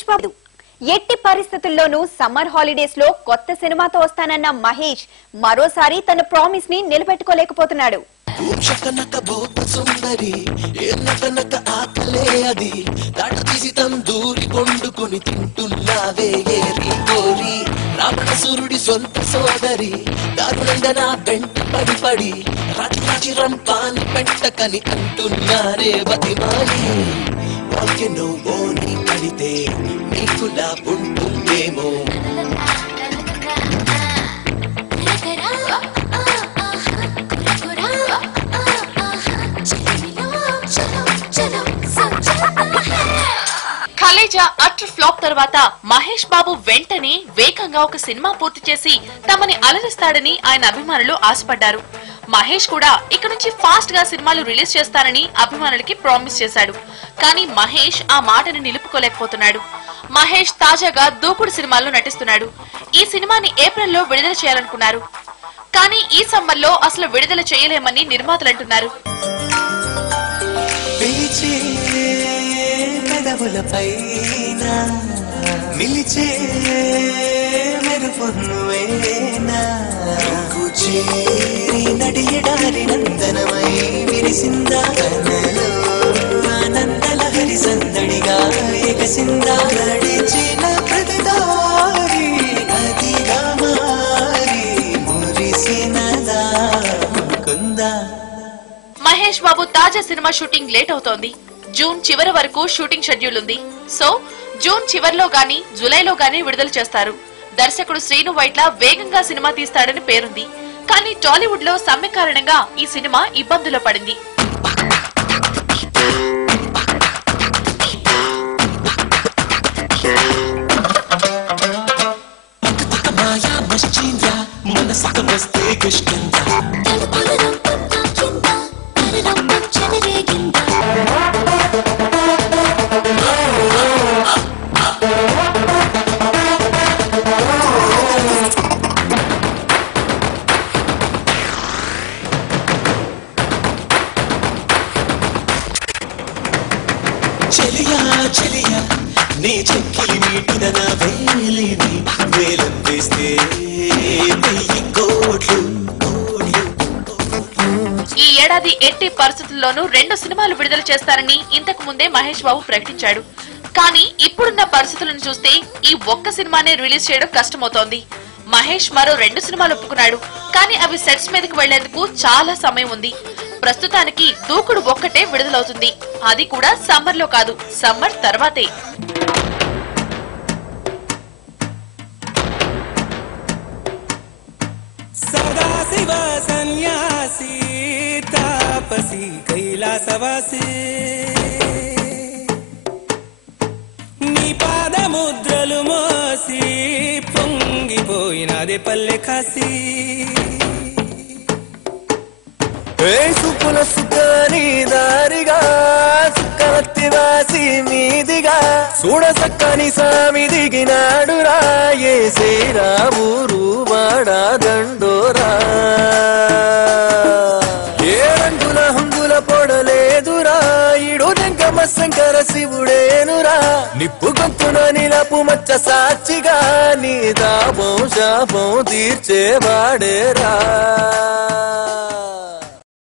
మహేష్ బాబు ఎట్టి పరిస్థితుల్లోనూ summer holidays లో కొత్త సినిమాతో వస్తానన్న మహేష్ మరోసారి తన ప్రామిస్ ని నిలబెట్టుకోలేకపోతున్నాడు. రావణసురుడి సొంత సోదరి దారుణంగా నా వెంట పడి రాజరాజి రంపాని పెట్టకని అంటున్నారే బతిమాలి. వాక్యను ఓని పడితే నీకులా ఉంటుందేమో. కలేజా అటర్ ఫ్లాప్ తర్వాత మహేష్ బాబు వెంటనే వేగంగా ఒక సినిమా పూర్తి చేసి తమని అలరిస్తాడని ఆయన అభిమానులు ఆశపడ్డారు. మహేష్ కూడా ఇక నుంచి ఫాస్ట్ గా సినిమాలు రిలీజ్ చేస్తానని అభిమానులకి ప్రామిస్ చేశాడు. కానీ మహేష్ ఆ మాటని నిలుపుకోలేకపోతున్నాడు. మహేష్ తాజాగా దూకుడు సినిమాల్లో నటిస్తున్నాడు. ఈ సినిమాని ఏప్రిల్లో విడుదల చేయాలనుకున్నారు. కానీ ఈ సమ్మర్ లో అసలు విడుదల చేయలేమని నిర్మాతలు అంటున్నారు. నిలిచే మెరుపునువేనా చేరి నడియడారి నందనమై విరిసిందా కన్నలో ఆనందలహరి సందడిగా ఎగసిందా నడిచిన ప్రతిదారి అదిగా మారి మురిసినదా ముకుందా. మహేష్ బాబు తాజా సినిమా షూటింగ్ లేట్ అవుతోంది. జూన్ చివరి వరకు షూటింగ్ షెడ్యూల్ ఉంది. సో జూన్ చివరిలో గానీ జూలైలో గానీ విడుదల చేస్తారు. దర్శకుడు శ్రీను వైట్ల వేగంగా సినిమా తీస్తాడని పేరుంది. కానీ టాలీవుడ్ లో సమ్మె కారణంగా ఈ సినిమా ఇబ్బందుల్లో పడింది. చెలియా చెలియా నీ చెక్కిలి మీటిన నా వేలిని వేలం వేస్తే 1000 కోట్లు. ఈ ఏడాది ఎట్టి పరిస్థితుల్లోనూ 2 సినిమాలు విడుదల చేస్తారని ఇంతకు ముందే మహేష్ బాబు ప్రకటించాడు. కానీ ఇప్పుడున్న పరిస్థితులను చూస్తే ఈ ఒక్క సినిమానే రిలీజ్ చేయడం కష్టమవుతోంది. మహేష్ మరో 2 సినిమాలు ఒప్పుకున్నాడు. కానీ అవి సెట్స్ మీదకి వెళ్లేందుకు చాలా సమయం ఉంది. ప్రస్తుతానికి దూకుడు ఒక్కటే విడుదలవుతుంది. అది కూడా సమ్మర్ లో కాదు, సమ్మర్ తర్వాతే. సదాశివ సన్యాసి తాపసి కైలాసవాసి నీ పాదముద్రలు మోసి పొంగిపోయినదే పల్లె కాసి. సుకుల సుఖని దారిగా సుక్కలత్తి వాసి మీదిగా చూడ సక్కని సామి దిగినాడురా ఏ శ్రీరామురు వాడా దండోరా. ఏ రంగుల హంగుల పొడలేదురా ఇడు జంగమ శంకర శివుడేనురా. నిప్పు గొంతున నిలపు మచ్చ సాక్షిగా నీ దాపం శాపం తీర్చేవాడేరా.